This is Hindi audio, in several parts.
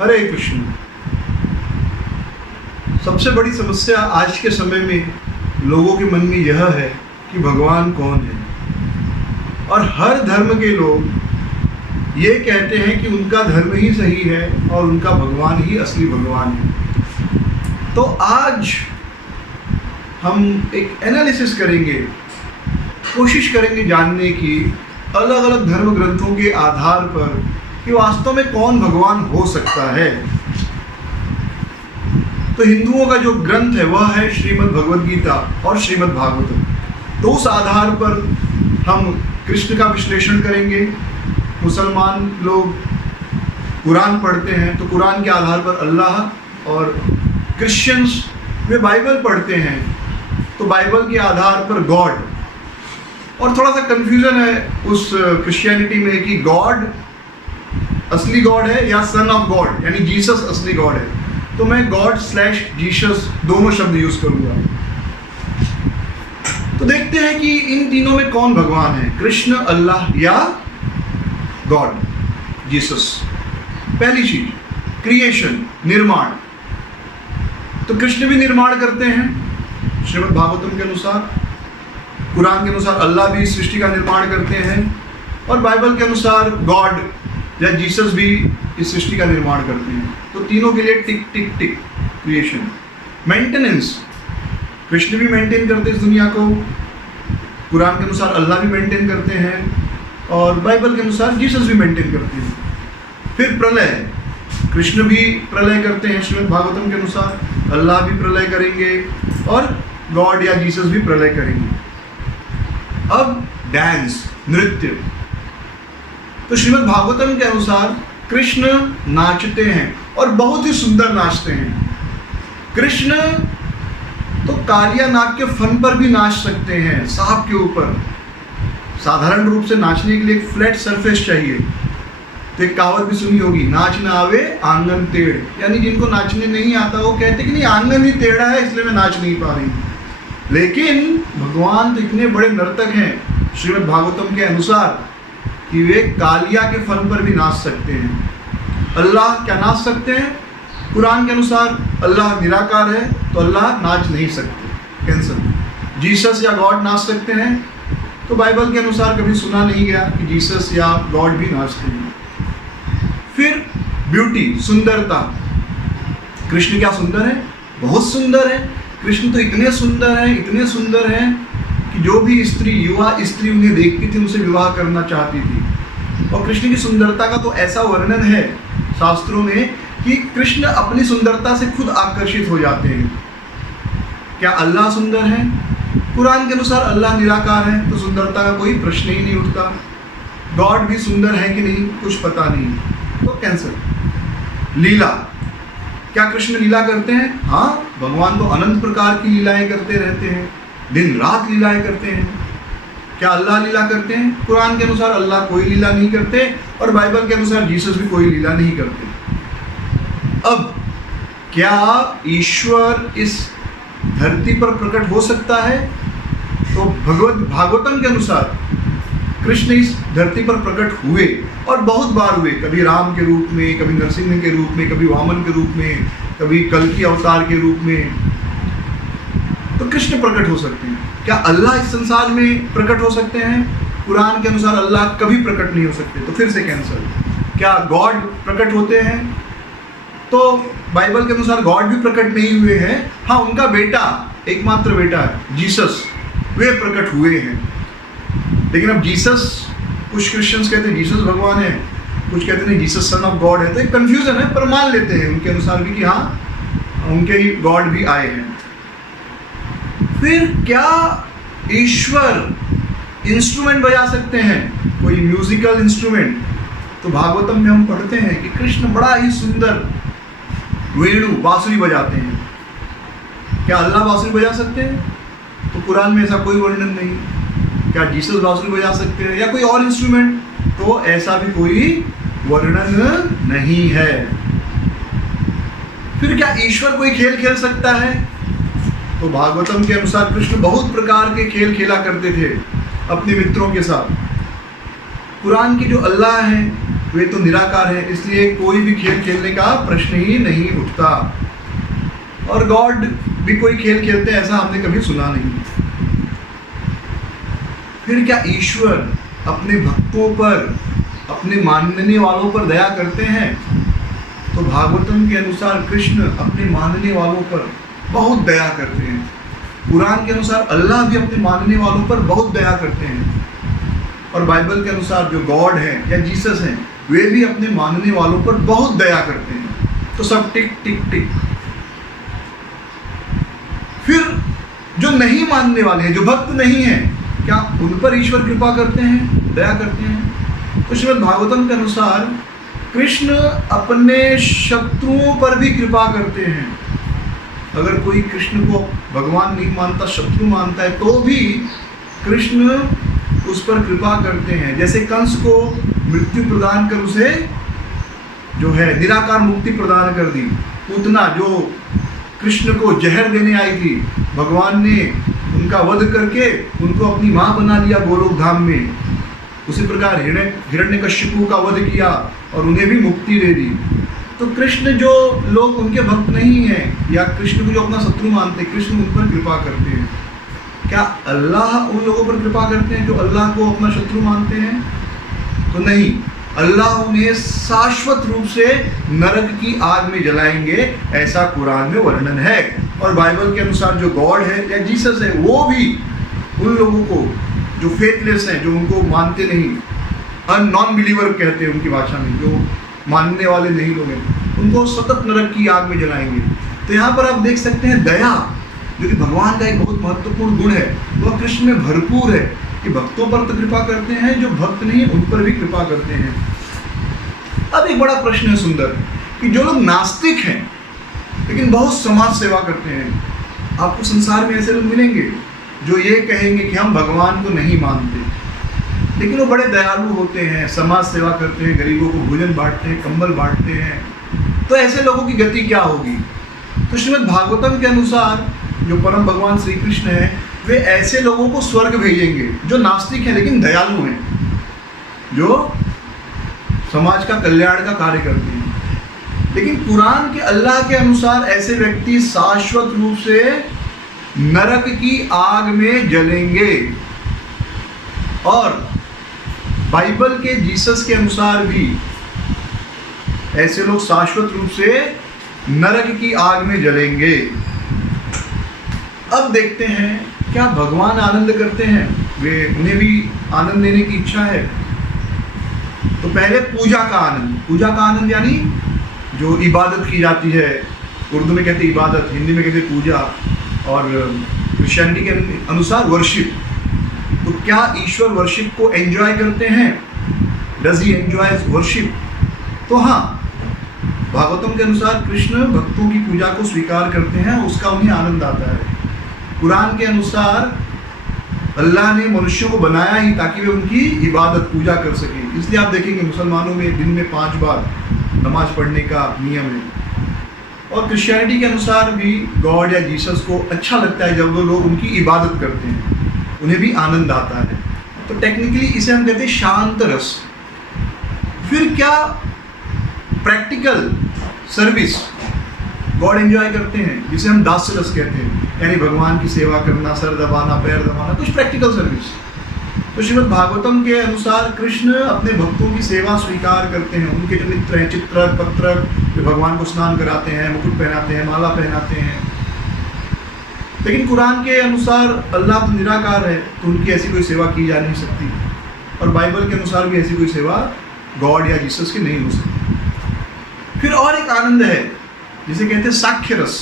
हरे कृष्ण। सबसे बड़ी समस्या आज के समय में लोगों के मन में यह है कि भगवान कौन है, और हर धर्म के लोग ये कहते हैं कि उनका धर्म ही सही है और उनका भगवान ही असली भगवान है। तो आज हम एक एनालिसिस करेंगे, कोशिश करेंगे जानने की अलग अलग धर्म ग्रंथों के आधार पर कि वास्तव में कौन भगवान हो सकता है। तो हिंदुओं का जो ग्रंथ है वह है श्रीमद् भगवद गीता और श्रीमद् भागवतम। तो उस आधार पर हम कृष्ण का विश्लेषण करेंगे। मुसलमान लोग कुरान पढ़ते हैं तो कुरान के आधार पर अल्लाह, और क्रिश्चियंस वे बाइबल पढ़ते हैं तो बाइबल के आधार पर गॉड। और थोड़ा सा कन्फ्यूजन है उस क्रिश्चियनिटी में कि गॉड असली गॉड है या सन ऑफ गॉड यानी जीसस असली गॉड है। तो मैं गॉड स्लैश जीसस दोनों शब्द यूज करूंगा। तो देखते हैं कि इन तीनों में कौन भगवान है, कृष्ण, अल्लाह या गॉड, जीसस। पहली चीज, क्रिएशन, निर्माण। तो कृष्ण भी निर्माण करते हैं श्रीमद् भागवतम के अनुसार, कुरान के अनुसार अल्लाह भी सृष्टि का निर्माण करते हैं, और बाइबल के अनुसार गॉड या जीसस भी इस सृष्टि का निर्माण करते हैं। तो तीनों के लिए टिक टिक टिक। क्रिएशन, मेंटेनेंस, कृष्ण भी मेंटेन करते हैं इस दुनिया को, कुरान के अनुसार अल्लाह भी मेंटेन करते हैं, और बाइबल के अनुसार जीसस भी मेंटेन करते हैं। फिर प्रलय, कृष्ण भी प्रलय करते हैं श्रीमद् भागवतम के अनुसार, अल्लाह भी प्रलय करेंगे और गॉड या जीसस भी प्रलय करेंगे। अब डांस, नृत्य। तो श्रीमद् भागवतम के अनुसार कृष्ण नाचते हैं और बहुत ही सुंदर नाचते हैं। कृष्ण तो कालिया नाग के फन पर भी नाच सकते हैं, सांप के ऊपर। साधारण रूप से नाचने के लिए एक फ्लैट सरफेस चाहिए। तो एक कहावत भी सुनी होगी, नाच ना आवे आंगन टेढ़, यानी जिनको नाचने नहीं आता वो कहते कि नहीं आंगन ही टेढ़ा है इसलिए मैं नाच नहीं पा रही। लेकिन भगवान तो इतने बड़े नर्तक हैं श्रीमद् भागवतम के अनुसार कि वे कालिया के फन पर भी नाच सकते हैं। अल्लाह क्या नाच सकते हैं? कुरान के अनुसार अल्लाह निराकार है तो अल्लाह नाच नहीं सकते, कैंसल। जीसस या गॉड नाच सकते हैं, तो बाइबल के अनुसार कभी सुना नहीं गया कि जीसस या गॉड भी नाचते हैं। फिर ब्यूटी, सुंदरता। कृष्ण क्या सुंदर है? बहुत सुंदर है। कृष्ण तो इतने सुंदर हैं, इतने सुंदर हैं कि जो भी स्त्री, युवा स्त्री उन्हें देखती थी उनसे विवाह करना चाहती थी। और कृष्ण की सुंदरता का तो ऐसा वर्णन है शास्त्रों में कि कृष्ण अपनी सुंदरता से खुद आकर्षित हो जाते हैं। क्या अल्लाह सुंदर है? कुरान के अनुसार अल्लाह निराकार है तो सुंदरता का कोई प्रश्न ही नहीं उठता। गॉड भी सुंदर है कि नहीं कुछ पता नहीं, तो कैंसल। लीला, क्या कृष्ण लीला करते हैं? हाँ, भगवान तो अनंत प्रकार की लीलाएं करते रहते हैं, दिन रात लीलाएं करते हैं। क्या अल्लाह लीला करते हैं? कुरान के अनुसार अल्लाह कोई लीला नहीं करते, और बाइबल के अनुसार जीसस भी कोई लीला नहीं करते। अब क्या ईश्वर इस धरती पर प्रकट हो सकता है? तो भागवतम के अनुसार कृष्ण इस धरती पर प्रकट हुए, और बहुत बार हुए। कभी राम के रूप में, कभी नरसिंह के रूप में, कभी वामन के रूप में, कभी कल्कि अवतार के रूप में। तो कृष्ण प्रकट हो सकते हैं। क्या अल्लाह इस संसार में प्रकट हो सकते हैं? कुरान के अनुसार अल्लाह कभी प्रकट नहीं हो सकते, तो फिर से कैंसल। क्या गॉड प्रकट होते हैं? तो बाइबल के अनुसार गॉड भी प्रकट नहीं हुए हैं। हाँ, उनका बेटा, एकमात्र बेटा है जीसस, वे प्रकट हुए हैं। लेकिन अब जीसस, कुछ क्रिश्चियंस कहते हैं जीसस भगवान है, कुछ कहते हैं जीसस सन ऑफ गॉड है। तो एक कन्फ्यूजन है, पर मान लेते हैं उनके अनुसार भी कि हाँ उनके ही गॉड भी आए हैं। फिर क्या ईश्वर इंस्ट्रूमेंट बजा सकते हैं, कोई म्यूजिकल इंस्ट्रूमेंट? तो भागवतम में हम पढ़ते हैं कि कृष्ण बड़ा ही सुंदर वेणु, बांसुरी बजाते हैं। क्या अल्लाह बांसुरी बजा सकते हैं? तो कुरान में ऐसा कोई वर्णन नहीं। क्या जीसस बांसुरी बजा सकते हैं या कोई और इंस्ट्रूमेंट? तो ऐसा भी कोई वर्णन नहीं है। फिर क्या ईश्वर कोई खेल खेल सकता है? तो भागवतम के अनुसार कृष्ण बहुत प्रकार के खेल खेला करते थे अपने मित्रों के साथ। कुरान की जो अल्लाह है वे तो निराकार है, इसलिए कोई भी खेल खेलने का प्रश्न ही नहीं उठता। और गॉड भी कोई खेल खेलते हैं ऐसा हमने कभी सुना नहीं। फिर क्या ईश्वर अपने भक्तों पर, अपने मानने वालों पर दया करते हैं? तो भागवतम के अनुसार कृष्ण अपने मानने वालों पर बहुत दया करते हैं। कुरान के अनुसार अल्लाह भी अपने मानने वालों पर बहुत दया करते हैं। और बाइबल के अनुसार जो गॉड है या जीसस हैं, वे भी अपने मानने वालों पर बहुत दया करते हैं। तो सब टिक टिक टिक। फिर जो नहीं मानने वाले हैं, जो भक्त नहीं हैं, क्या उन पर ईश्वर कृपा करते हैं, दया करते हैं? तो श्रीमद् भागवतम के अनुसार कृष्ण अपने शत्रुओं पर भी कृपा करते हैं। अगर कोई कृष्ण को भगवान नहीं मानता, शत्रु मानता है, तो भी कृष्ण उस पर कृपा करते हैं। जैसे कंस को मृत्यु प्रदान कर उसे जो है निराकार मुक्ति प्रदान कर दी। पूतना जो कृष्ण को जहर देने आई थी, भगवान ने उनका वध करके उनको अपनी माँ बना लिया गोलोक धाम में। उसी प्रकार हिरण्यकश्यपु का वध किया और उन्हें भी मुक्ति दे दी। तो कृष्ण जो लोग उनके भक्त नहीं हैं या कृष्ण को जो अपना शत्रु मानते हैं, कृष्ण उन पर कृपा करते हैं। क्या अल्लाह उन लोगों पर कृपा करते हैं जो अल्लाह को अपना शत्रु मानते हैं? तो नहीं, अल्लाह उन्हें शाश्वत रूप से नरक की आग में जलाएंगे, ऐसा कुरान में वर्णन है। और बाइबल के अनुसार जो गॉड है या जीसस है, वो भी उन लोगों को जो फेथलेस हैं, जो उनको मानते नहीं, नॉन बिलीवर कहते हैं उनकी भाषा में, जो मानने वाले नहीं लोग हैं, उनको सतत नरक की आग में जलाएंगे। तो यहाँ पर आप देख सकते हैं दया, जो कि भगवान का एक बहुत महत्वपूर्ण गुण है, वह कृष्ण में भरपूर है कि भक्तों पर तो कृपा करते हैं, जो भक्त नहीं उन पर भी कृपा करते हैं। अब एक बड़ा प्रश्न है सुंदर, कि जो लोग नास्तिक हैं लेकिन बहुत समाज सेवा करते हैं, आपको संसार में ऐसे लोग मिलेंगे जो ये कहेंगे कि हम भगवान को नहीं मानते, लेकिन वो बड़े दयालु होते हैं, समाज सेवा करते हैं, गरीबों को भोजन बांटते हैं, कंबल बांटते हैं। तो ऐसे लोगों की गति क्या होगी? तो श्रीमद् भागवतम के अनुसार जो परम भगवान श्री कृष्ण है, वे ऐसे लोगों को स्वर्ग भेजेंगे जो नास्तिक हैं लेकिन दयालु हैं, जो समाज का कल्याण का कार्य करते हैं। लेकिन कुरान के अल्लाह के अनुसार ऐसे व्यक्ति शाश्वत रूप से नरक की आग में जलेंगे। और बाइबल के जीसस के अनुसार भी ऐसे लोग शाश्वत रूप से नरक की आग में जलेंगे। अब देखते हैं, क्या भगवान आनंद करते हैं? वे उन्हें भी आनंद देने की इच्छा है। तो पहले पूजा का आनंद। पूजा का आनंद यानी जो इबादत की जाती है, उर्दू में कहते हैं इबादत, हिंदी में कहते हैं पूजा, और क्रिश्चियनिटी के अनुसार वर्शिप। तो क्या ईश्वर वर्शिप को एंजॉय करते हैं? Does he enjoy worship? तो हाँ, भागवतम के अनुसार कृष्ण भक्तों की पूजा को स्वीकार करते हैं, उसका उन्हें आनंद आता है। कुरान के अनुसार अल्लाह ने मनुष्यों को बनाया ही ताकि वे उनकी इबादत पूजा कर सकें। इसलिए आप देखेंगे मुसलमानों में दिन में 5 बार नमाज पढ़ने का नियम है। और क्रिश्चियनिटी के अनुसार भी गॉड या जीसस को अच्छा लगता है जब वो लोग उनकी इबादत करते हैं, उन्हें भी आनंद आता है। तो टेक्निकली इसे हम कहते हैं शांत रस। फिर क्या प्रैक्टिकल सर्विस गॉड एंजॉय करते हैं, जिसे हम दास्य रस कहते हैं, यानी भगवान की सेवा करना, सर दबाना, पैर दबाना, कुछ प्रैक्टिकल सर्विस। तो श्रीमद् भागवतम के अनुसार कृष्ण अपने भक्तों की सेवा स्वीकार करते हैं। उनके जो मित्र हैं, चित्रक, पत्रक, जो भगवान को स्नान कराते हैं, मुकुट पहनाते हैं, माला पहनाते हैं। लेकिन कुरान के अनुसार अल्लाह तो निराकार है, तो उनकी ऐसी कोई सेवा की जा नहीं सकती। और बाइबल के अनुसार भी ऐसी कोई सेवा गॉड या जीसस की नहीं हो सकती। फिर और एक आनंद है जिसे कहते हैं साख्य रस,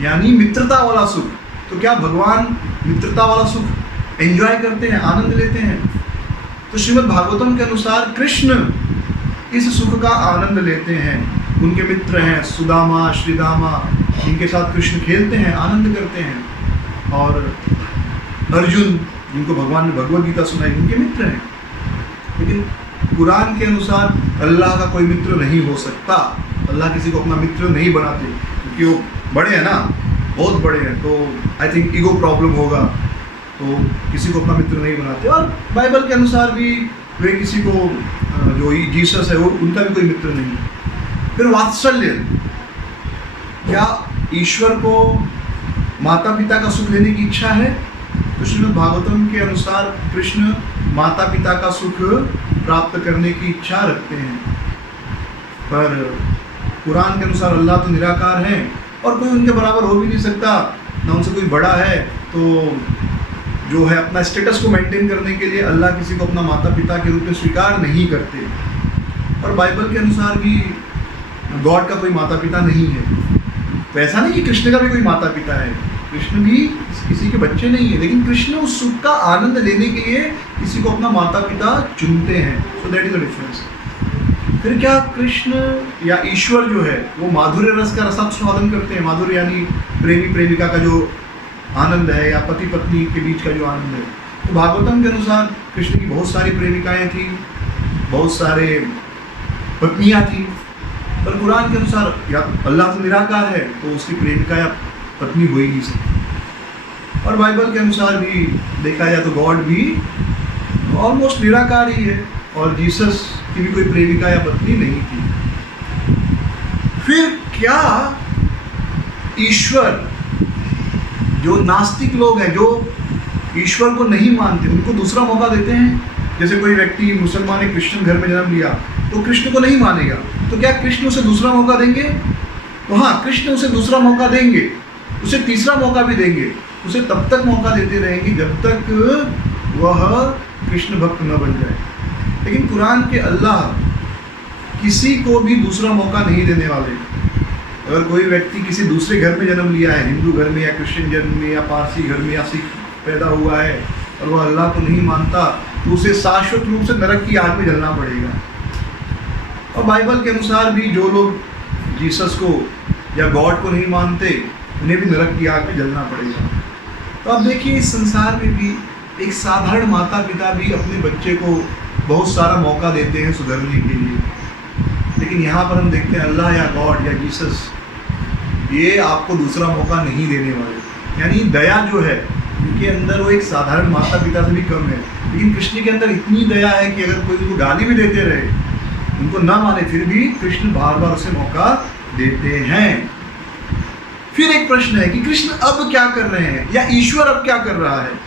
यानी मित्रता वाला सुख। तो क्या भगवान मित्रता वाला सुख एंजॉय करते हैं, आनंद लेते हैं? तो श्रीमद् भागवतम के अनुसार कृष्ण इस सुख का आनंद लेते हैं। उनके मित्र हैं सुदामा, श्रीदामा, जिनके साथ कृष्ण खेलते हैं, आनंद करते हैं। और अर्जुन, जिनको भगवान ने भगवद गीता सुनाई, उनके मित्र हैं। लेकिन कुरान के अनुसार अल्लाह का कोई मित्र नहीं हो सकता। अल्लाह किसी को अपना मित्र नहीं बनाते, क्योंकि वो बड़े हैं ना, बहुत बड़े हैं, तो आई थिंक ईगो प्रॉब्लम होगा, तो किसी को अपना मित्र नहीं बनाते। और बाइबल के अनुसार भी वे किसी को जो जीसस है वो उनका भी कोई मित्र नहीं। फिर वात्सल्य, क्या ईश्वर को माता पिता का सुख लेने की इच्छा है? तो श्रीमद् भागवतम के अनुसार कृष्ण माता पिता का सुख प्राप्त करने की इच्छा रखते हैं, पर कुरान के अनुसार अल्लाह तो निराकार है और कोई उनके बराबर हो भी नहीं सकता, ना उनसे कोई बड़ा है। तो जो है अपना स्टेटस को मेंटेन करने के लिए अल्लाह किसी को अपना माता पिता के रूप में स्वीकार नहीं करते। और बाइबल के अनुसार भी गॉड का कोई माता पिता नहीं है। तो ऐसा नहीं कि कृष्ण का भी कोई माता पिता है, कृष्ण भी किसी के बच्चे नहीं है, लेकिन कृष्ण उस सुख का आनंद लेने के लिए किसी को अपना माता पिता चुनते हैं। So that is the difference. फिर क्या कृष्ण या ईश्वर जो है वो माधुर्य रस का रसास्वादन करते हैं? माधुर्य यानी प्रेमी प्रेमिका का जो आनंद है या पति पत्नी के बीच का जो आनंद है। तो भागवतम के अनुसार कृष्ण की बहुत सारी प्रेमिकाएं थी, बहुत सारे पत्नियां थी, पर कुरान के अनुसार या अल्लाह तो निराकार है तो उसकी प्रेमिका या पत्नी हो ही नहीं सकती। और बाइबल के अनुसार भी देखा जाए तो गॉड भी ऑलमोस्ट निराकार ही है और जीसस की भी कोई प्रेमिका या पत्नी नहीं थी। फिर क्या ईश्वर, जो नास्तिक लोग हैं, जो ईश्वर को नहीं मानते, उनको दूसरा मौका देते हैं? जैसे कोई व्यक्ति मुसलमान एक क्रिश्चियन घर में जन्म लिया तो कृष्ण को नहीं मानेगा, तो क्या कृष्ण उसे दूसरा मौका देंगे? तो हाँ, कृष्ण उसे दूसरा मौका देंगे, उसे तीसरा मौका भी देंगे, उसे तब तक मौका देते रहेंगे जब तक वह कृष्ण भक्त न बन जाए। लेकिन कुरान के अल्लाह किसी को भी दूसरा मौका नहीं देने वाले। अगर कोई व्यक्ति किसी दूसरे घर में जन्म लिया है, हिंदू घर में या क्रिश्चियन जन्म में या पारसी घर में या सिख पैदा हुआ है और वह अल्लाह को नहीं मानता, तो उसे शाश्वत रूप से नरक की आग में जलना पड़ेगा। और बाइबल के अनुसार भी जो लोग जीसस को या गॉड को नहीं मानते, उन्हें भी नरक की आग में जलना पड़ेगा। तो अब देखिए, इस संसार में भी एक साधारण माता पिता भी अपने बच्चे को बहुत सारा मौका देते हैं सुधरने के लिए, लेकिन यहाँ पर हम देखते हैं अल्लाह या गॉड या जीसस ये आपको दूसरा मौका नहीं देने वाले। यानी दया जो है उनके अंदर वो एक साधारण माता पिता से भी कम है, लेकिन कृष्ण के अंदर इतनी दया है कि अगर कोई उनको गाली भी देते रहे, उनको ना माने, फिर भी कृष्ण बार बार उसे मौका देते हैं। फिर एक प्रश्न है कि कृष्ण अब क्या कर रहे हैं या ईश्वर अब क्या कर रहा है?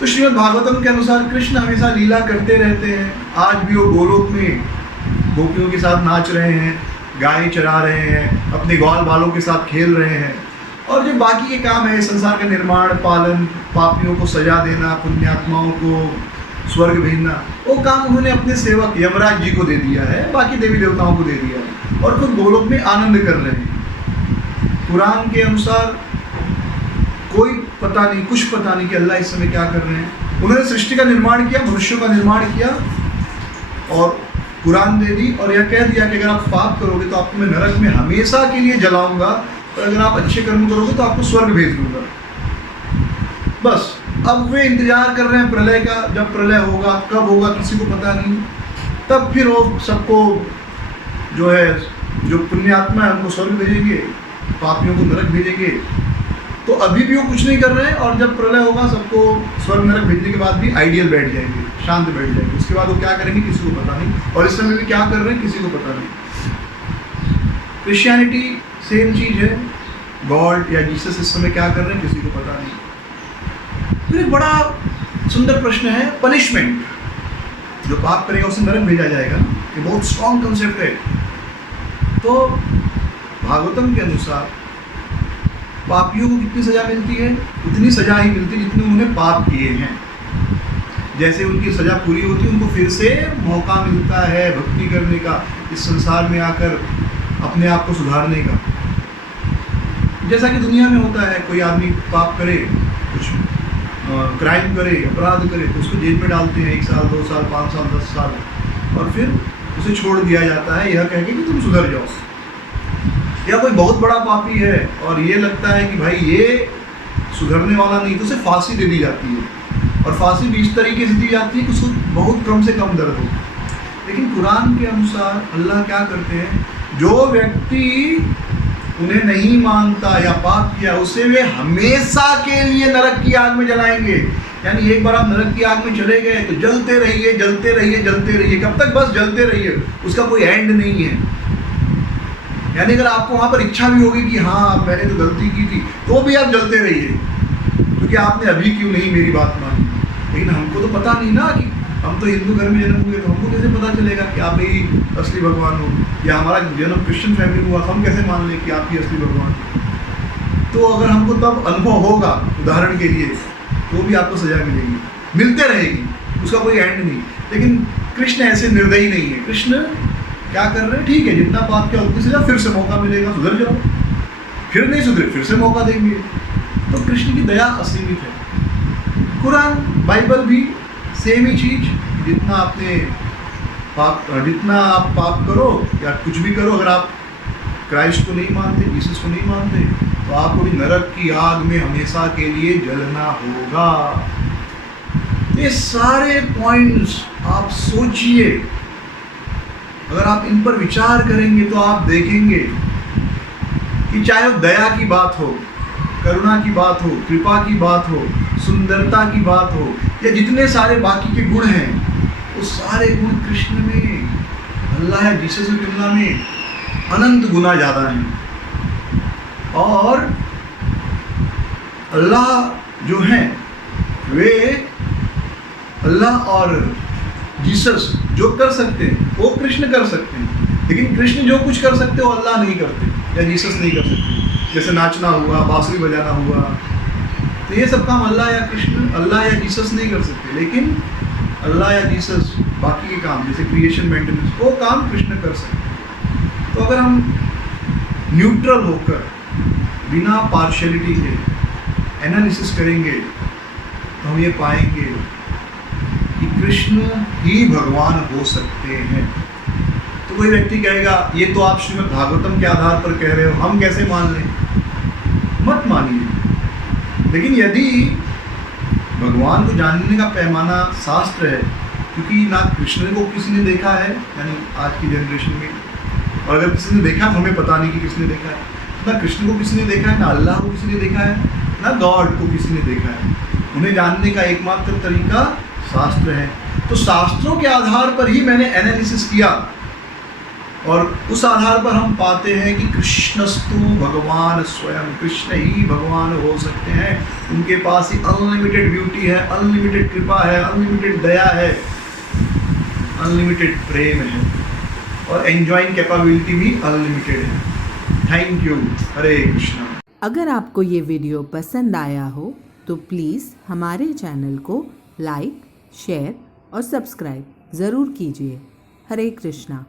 तो श्रीमद् भागवतम के अनुसार कृष्ण हमेशा लीला करते रहते हैं। आज भी वो गोलोक में गोपियों के साथ नाच रहे हैं, गाय चरा रहे हैं, अपने ग्वाल बालों के साथ खेल रहे हैं, और जो बाकी के काम है संसार का निर्माण, पालन, पापियों को सजा देना, पुण्यात्माओं को स्वर्ग भेजना, वो काम उन्होंने अपने सेवक यमराज जी को दे दिया है, बाकी देवी देवताओं को दे दिया है, और खुद गोलोक में आनंद कर रहे हैं। कुरान के अनुसार कोई पता नहीं, कुछ पता नहीं कि अल्लाह इस समय क्या कर रहे हैं। उन्होंने सृष्टि का निर्माण किया, मनुष्यों का निर्माण किया और कुरान दे दी, और यह कह दिया कि अगर आप पाप करोगे तो आपको मैं नरक में हमेशा के लिए जलाऊंगा, और अगर आप अच्छे कर्म करोगे तो आपको स्वर्ग भेज दूंगा। बस अब वे इंतजार कर रहे हैं प्रलय का। जब प्रलय होगा, कब होगा किसी को पता नहीं, तब फिर वो सबको जो है, जो पुण्यात्मा है उनको स्वर्ग भेजेंगे, पापियों को नरक भेजेंगे। तो अभी भी वो कुछ नहीं कर रहे हैं, और जब प्रलय होगा सबको स्वर्ग नरक भेजने के बाद भी आइडियल बैठ जाएंगे, शांत बैठ जाएंगे। उसके बाद वो क्या करेंगे किसी को पता नहीं, और इस समय भी क्या कर रहे हैं किसी को पता नहीं। क्रिश्चियनिटी सेम चीज़ है, गॉड या जीसस इस समय क्या कर रहे हैं किसी को पता नहीं। फिर एक बड़ा सुंदर प्रश्न है, पनिशमेंट। जो पाप करेगा उसे नरक भेजा जाएगा, ये बहुत स्ट्रॉन्ग कंसेप्ट है। तो भागवतम के अनुसार पापियों को कितनी सजा मिलती है? उतनी सजा ही मिलती है जितने उन्होंने पाप किए हैं। जैसे उनकी सजा पूरी होती है, उनको फिर से मौका मिलता है भक्ति करने का, इस संसार में आकर अपने आप को सुधारने का। जैसा कि दुनिया में होता है, कोई आदमी पाप करे, कुछ क्राइम करे, अपराध करे, तो उसको जेल में डालते हैं 1 साल 2 साल 5 साल 10 साल, और फिर उसे छोड़ दिया जाता है यह कह के कि तुम सुधर जाओ। या कोई बहुत बड़ा पापी है और ये लगता है कि भाई ये सुधरने वाला नहीं, तो उसे फांसी दे दी जाती है, और फांसी भी इस तरीके से दी जाती है कि उसको बहुत कम से कम दर्द हो। लेकिन कुरान के अनुसार अल्लाह क्या करते हैं, जो व्यक्ति उन्हें नहीं मानता या पाप किया, उसे वे हमेशा के लिए नरक की आग में जलाएंगे। यानी एक बार आप नरक की आग में चले गए तो जलते रहिए जलते रहिए जलते रहिए, कब तक? बस जलते रहिए, उसका कोई एंड नहीं है। यानी अगर आपको वहाँ पर इच्छा भी होगी कि हाँ मैंने तो गलती की थी, तो भी आप जलते रहिए, क्योंकि आपने अभी क्यों नहीं मेरी बात मानी। लेकिन हमको तो पता नहीं ना, कि हम तो हिंदू घर में जन्म हुए, तो हमको कैसे पता चलेगा कि आप ही असली भगवान हो, या हमारा जन्म क्रिश्चियन फैमिली में हुआ, हम कैसे मान लें कि आप ही असली भगवान हो। तो अगर हमको तब अनुभव होगा, उदाहरण के लिए, तो भी आपको सजा मिलेगी, मिलते रहेगी, उसका कोई एंड नहीं। लेकिन कृष्ण ऐसे निर्दयी नहीं है। कृष्ण क्या कर रहे हैं? ठीक है, जितना पाप किया उतनी सजा, फिर से मौका मिलेगा, सुधर जाओ, फिर नहीं सुधरे फिर से मौका देंगे। तो कृष्ण की दया असीमित है। कुरान, बाइबल भी सेम ही चीज, जितना आप पाप करो या कुछ भी करो, अगर आप क्राइस्ट को नहीं मानते, जीसस को नहीं मानते, तो आपको भी नरक की आग में हमेशा के लिए जलना होगा। ये सारे पॉइंट्स आप सोचिए, अगर आप इन पर विचार करेंगे तो आप देखेंगे कि चाहे वो दया की बात हो, करुणा की बात हो, कृपा की बात हो, सुंदरता की बात हो, या जितने सारे बाकी के गुण हैं, वो सारे गुण कृष्ण में, अल्लाह या जीसस की तुलना में अनंत गुना ज़्यादा हैं। और अल्लाह जो हैं वे, अल्लाह और जीसस जो कर सकते हैं वो कृष्ण कर सकते हैं, लेकिन कृष्ण जो कुछ कर सकते हो अल्लाह नहीं करते या जीसस नहीं कर सकते। जैसे नाचना हुआ, बांसुरी बजाना हुआ, तो ये सब काम अल्लाह या कृष्ण, अल्लाह या जीसस नहीं कर सकते, लेकिन अल्लाह या जीसस बाकी के काम जैसे क्रिएशन मेंटेनेंस, वो काम कृष्ण कर सकते हैं। तो अगर हम न्यूट्रल होकर बिना पार्शियलिटी के एनालिसिस करेंगे तो हम ये पाएंगे कि कृष्ण ही भगवान हो सकते हैं। तो कोई व्यक्ति कहेगा ये तो आप श्रीमद् भागवतम के आधार पर कह रहे हो, हम कैसे मान लें? मत मानिए। लेकिन यदि भगवान को जानने का पैमाना शास्त्र है, क्योंकि ना कृष्ण को किसी ने देखा है, यानी आज की जनरेशन में, और अगर किसी ने देखा तो हमें पता नहीं कि किसने देखा है। ना कृष्ण को किसी ने देखा है, ना अल्लाह को किसी ने देखा है, ना गॉड को किसी ने देखा है। उन्हें जानने का एकमात्र तरीका शास्त्र है। तो शास्त्रों के आधार पर ही मैंने एनालिसिस किया, और उस आधार पर हम पाते हैं कि कृष्णस्तु भगवान स्वयं, कृष्ण ही भगवान हो सकते हैं। उनके पास ही अनलिमिटेड ब्यूटी है, अनलिमिटेड कृपा है, अनलिमिटेड दया है, अनलिमिटेड प्रेम है, और एंजॉइंग कैपेबिलिटी भी अनलिमिटेड है। Thank you. हरे कृष्णा। अगर आपको ये वीडियो पसंद आया हो तो प्लीज़ हमारे चैनल को लाइक, शेयर और सब्सक्राइब ज़रूर कीजिए। हरे कृष्णा।